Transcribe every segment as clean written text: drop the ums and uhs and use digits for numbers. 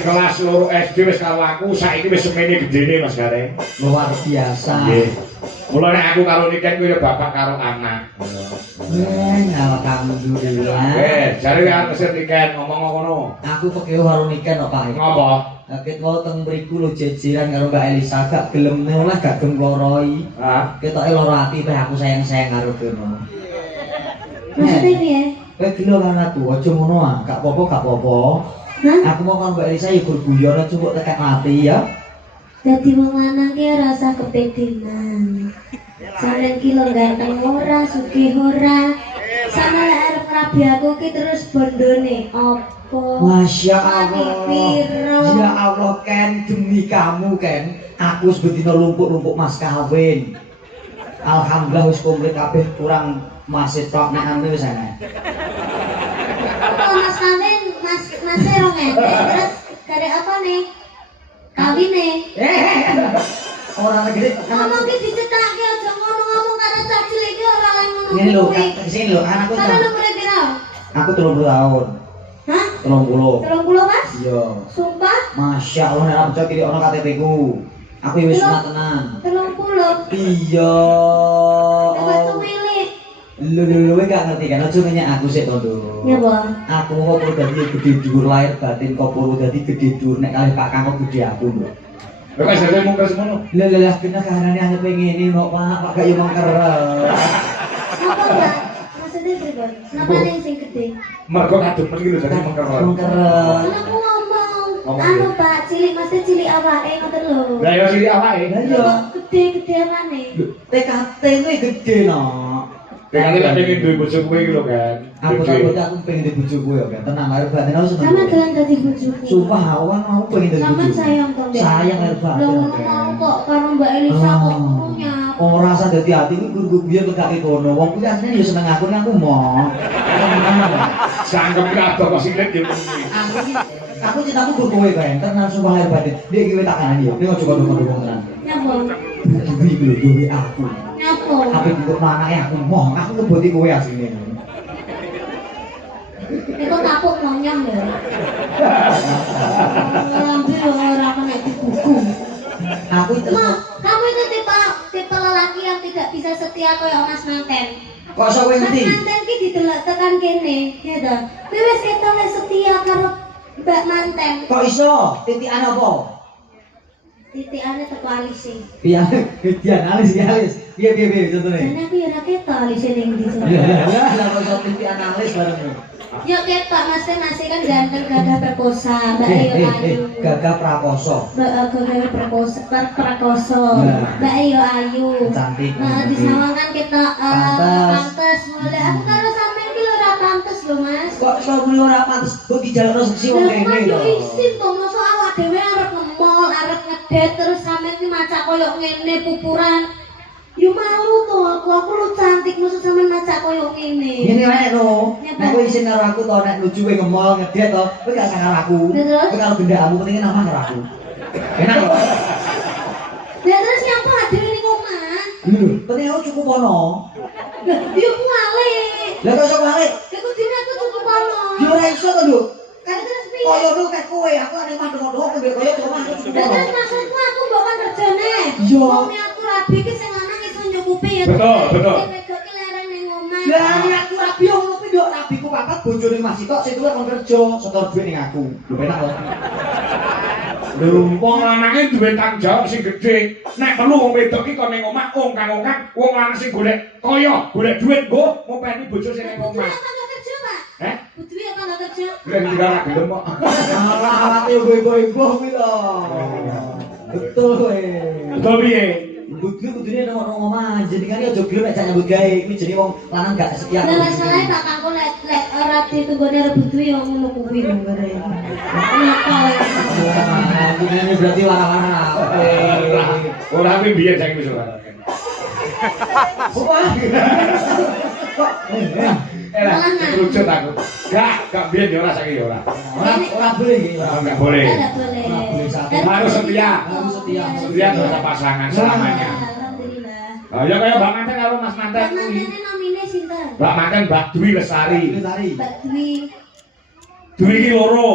Kelas loro SD wis karo aku, saiki wis semene gedene Mas Gareng. Luar biasa. Nggih. Mula nek aku karo Niken kuwi ya bapak karo anak. Alhamdulillah. Jare arep kesir Niken ngomong ngono. Aku pegeo karo Niken kok, Pak. Ngopo? Ket mau teng mriku lho jejeran karo Mbak Elisa gak gelem oleh gak gemploroi. Hah? Ketoke lara ati teh aku sayang-sayang karo kono. Maksudnya piye? Kowe gelo karo aku, aja ngono ah. Gak apa-apa, gak apa-apa. Aku mau karo Mbak Elisa ya guyon cukup tekan mati ya. Dadi wong lanang ki ora usah kepedenan. Sampeyan ki lho ganteng ora, sugih ora. Sampe lek arep ngrabi aku ki terus bondone opo? Masya Allah. Piro? Ya Allah Ken, demi kamu Ken, aku sebetulnya lumpuk-lumpuk mas kawin. Alhamdulillah wis komplit kabeh kurang masih tok nek anu wis ana. Oh, mas kawin, mas rong terus kare apa nih? Kawin nih. Orang negeri Ngomong ki dicetake aja ngomong-ngomong karo cah cilik iki ora lan ngono. ini lho, kesini lho, anakku Sampe umur piro? aku 30 tahun. Hah? 30. 30 Mas? Iya. Sumpah? Masya Allah nek percaya kiri ono KTP ku. Aku wis sunat tenan. 30. Iya. Dapat milik. Lho gak ngerti kan aja nanya aku sik to, Nduk. Ya, Bang. Aku mau perlu dadi gede dhuwur lahir batin kok perlu dadi gede dhuwur nek kalih Pak Kang kok gede aku, Nduk. Lha kok jare mung semono. Lah kena kahanane arep ngene no Pak gak yo mangker. Apa enggak? Maksudnya pripun? Napa ning sing gede? Mergo kadung men iki lho jare mengker. Mangker. Anakku ngomong. Anu Pak, cilik mesti cilik awake ngoten lho. Lah ya cilik awake. Lah iya. Gede-gedeane. TKT kuwi gede no. Dekane tak pengen duwe bojo kowe iki lho kan. Aku tak pengen di bojo kowe ya kan. Tenang lahir batin aku seneng. Sama dolan dadi bojoku. Sumpah aku pengen di bojo. Sampeyan sayang to, Mbak. Sayang lahir batin. Lho ngono mau kok karo Mbak Elisa kok punya. Ora usah dadi ati kuwi guru biyen kok kono. Wong kuwi asline yo seneng aku nek aku mau. Sangkem kabeh kok silet yo. Aku cintaku guru kowe kan. Tenang sumpah lahir batin. Dia iki tak kanani yo. Dia coba dukung tenan. Nyapa? Duwi lho duwe aku. Nyapa? Apa untuk anake aku mau. Aku ngeboti kowe asline. Iku tapuk nonyong ya. Ambil ora kena dibuku. Aku itu Ma, kamu itu tipe lelaki yang tidak bisa setia kayak Mas Manten. kok iso kowe Mas ngerti? Manten ki didelok tekan kene, ya toh. Kowe wis ketok setia karo Mbak Manten. Kok iso? Titikan apa? Titikane teko alise. Piye alis piye contone. Jane aku ya ora ketok alise ning ndi. Lah kok iso titikan alis bareng. Yo ketok Mas kan ganteng gagah perkosa, Mbak Ayu Ayu. Gagah prakoso. Mbak gagah prakoso. Mbak Ayu Ayu. Cantik. Nah, di sawang kan kita Pantes. pantes. Mulai aku karo sampean ki ora pantes lho, Mas. Kok iso muni ora pantes kok dijalukno seksi wong Lah kene yo to. isin to, mosok awak dhewe arep ngemol, arep ngedet terus sampean ki maca koyo ngene pupuran. Yo malu to aku lu cantik mosok sampean maca koyo ngene. Ngene wae lho. Nek kowe isin karo aku to nek lucu kowe ngemol ngedet to, kowe gak sang karo aku. Kowe karo gendakmu penting nama karo aku. Enak lho. Lah terus nyapa dhewe ning omah? Lho, penting aku cukup ono. Yo kuali. Lah kok iso balik? Aku dhewe aku cukup ono. Yo ora iso to, Nduk. Kan terus piye? Koyo lu kayak kowe, aku ane mandeng-mandeng kowe koyo cuma aku cukup Lah ono. terus maksudku aku mbok kan kerjane. Yo. Wong aku rabi ki sing lanang iso nyukupi ya. Betul. Sing wedok ki lereng ning omah. Lah ini aku rapi ngono kuwi nduk nabiku papat bojone Mas Sitok sing tuwa kon kerja setor duit ning aku. Lho penak kok. Lho, wong lanange duwe tanggung jawab sing gedhe. Nek perlu wong wedok iki kon ning omah ongkang-ongkang, wong lanang sing golek kaya, golek duit nggo ngopeni bojo sing ning Putri omah. apa nggak kerja, Pak? Heh? Putri apa nggak kerja? Lek tinggal ra gelem kok. Alah awake ibu-ibu kuwi lho. Betul kowe. Betul piye? Bukti kudune nang omah, jenengane aja gelem nek nyambut gawe, kuwi jenenge wong lanang gak setia. Nah, masalahnya Pak Kakku lek ora ditunggone rebut duwe yo ngono kuwi lho ngene. Kenapa? Ini berarti warna-warna. Ora kuwi biyen saiki wis ora. Wah. Kok Lucut aku. Gak biyen yo ora saiki yo ora. ora boleh iki ora. Enggak boleh. Enggak boleh. Harus setia. Harus setia. Setia terhadap pasangan selamanya. Alhamdulillah. Ya kaya Mbak Manten karo Mas Manten Pak kuwi. Manten nomine sinten? Mbak Manten Mbak Dwi Lestari. Mbak Dwi. Dwi iki loro.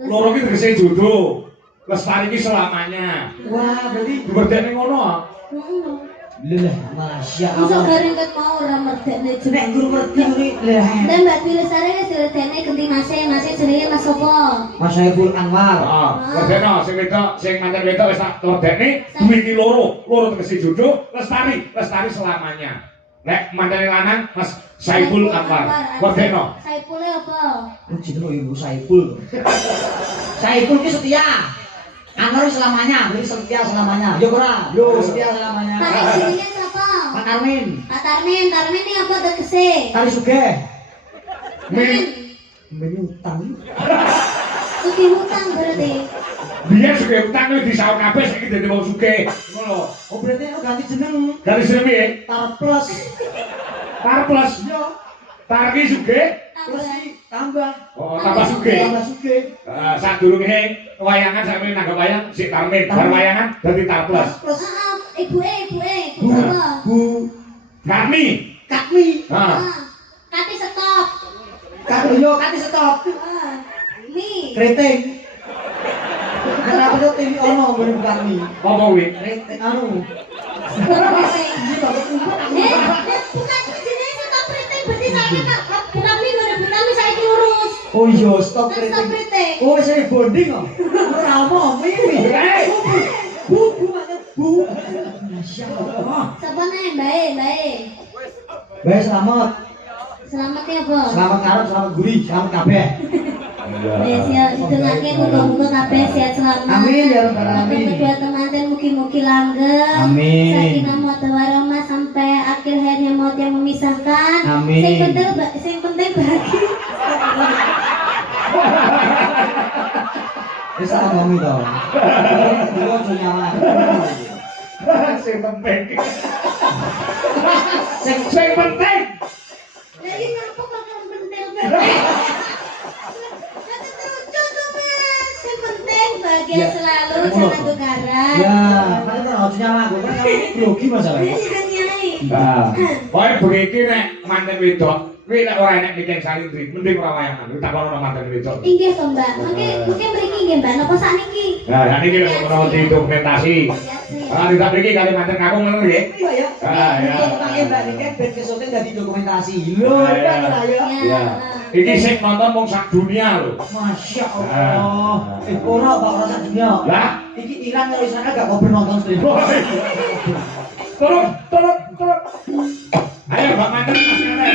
Loro iki tegese jodoh. Lestari iki selamanya. Wah, berarti Berdene ngono. Ngono. Lah, masya Iso Allah. garing ket mau ora merdekne Nek jeneng. guru ngerti kuwi lah. Dan Mbak Dwi Lestari wis diredekne ganti masih jenenge Mas Sopo. Mas Saiful Anwar. Heeh. Berdene sing wedok, sing manten wedok wis tak wedene. Dwi iki loro. Loro tegese jodoh. Lestari selamanya. Nek manten lanang Mas Saiful Anwar. Berdene. Saifule apa? Jenenge Ibu Saiful. Saiful ki setia. Anwar selamanya, berarti setia selamanya. Yo ora? Yo setia selamanya. Pakai jenenge sapa? Pak Karmin. Pak Tarmin ini apa tegese? Kali sugih. Min Mbeni utang. Sugih hutang berarti. biyen sugih utang wis disaur kabeh saiki dadi wong sugih. Ngono. Oh berarti aku ganti jeneng. Garis piye? Tar plus. Tar plus. Yo. Tar iki sugih. Plus iki tambah. Oh, tambah sugih. Tambah sugih. Sadurunge wayangan sampe nanggap wayang sik tarmin, bar wayangan dadi tar plus. Plus. Ibuke Bu. sapa? Bu. Kami. Katmi. Heeh. Kati stop. Yo kati stop. Mi. Keriting. Ana apa TV ono ngene Katmi. Apa kuwi? Keriting anu. Keriting. Iki bapak kumpul. Bukan jenenge stop keriting berarti saiki Pak bukan mi ngene bukan saiki lurus. Oh iya, stop Stop keriting. keriting. Oh, wis ae bonding kok. Ora omong iki. Bu, mana bu? Masya Allah. Sapa nih? Baik. Baik, selamat. Selamat ya, Bo. Selamat ngarep, selamat gurih, selamat kabeh. Ya, siap. Ditungake muga-muga kabeh sehat selamat. Amin ya rabbal Untuk alamin. kedua teman-teman mugi-mugi langgeng. Amin. Sakinah mawaddah warahmah sampai akhir hayatnya maut yang memisahkan. Amin. Sing penting bahagia. Wis tak ngomongi to. Dulu aja nyaman. Sing penting. Sing penting. Lah iki ngapa kok penting? Lucu tuh, Mas. Sing penting bahagia Ya. selalu, jangan tukaran. Ya, makanya kan aja nyaman. Kan kamu grogi masalahnya. Nyai. Nah, pokoke bengi iki nek manten wedok, kuwi nek ora enek mikir salindri, mending ora wayangan. Kuwi tak ono manten wedok. Inggih to, Mbak. Mungkin mriki nggih, Mbak. Napa sakniki? Nah, sakniki nek ono dokumentasi. Ah, tidak mriki kali manten kakung ngono nggih. Iya ya. Ah, ya. Makanya Mbak Nike ben kesoten dadi dokumentasi. Lho, Ya. kan ya. Ya. Iki sing nonton wong sak dunia lho. Masya Allah. Ora Pak ora sak dunia. Lah, Iki Iran karo Israel gak mau nonton stream. turun. Ayo, Mbak Manten, Mas Nene.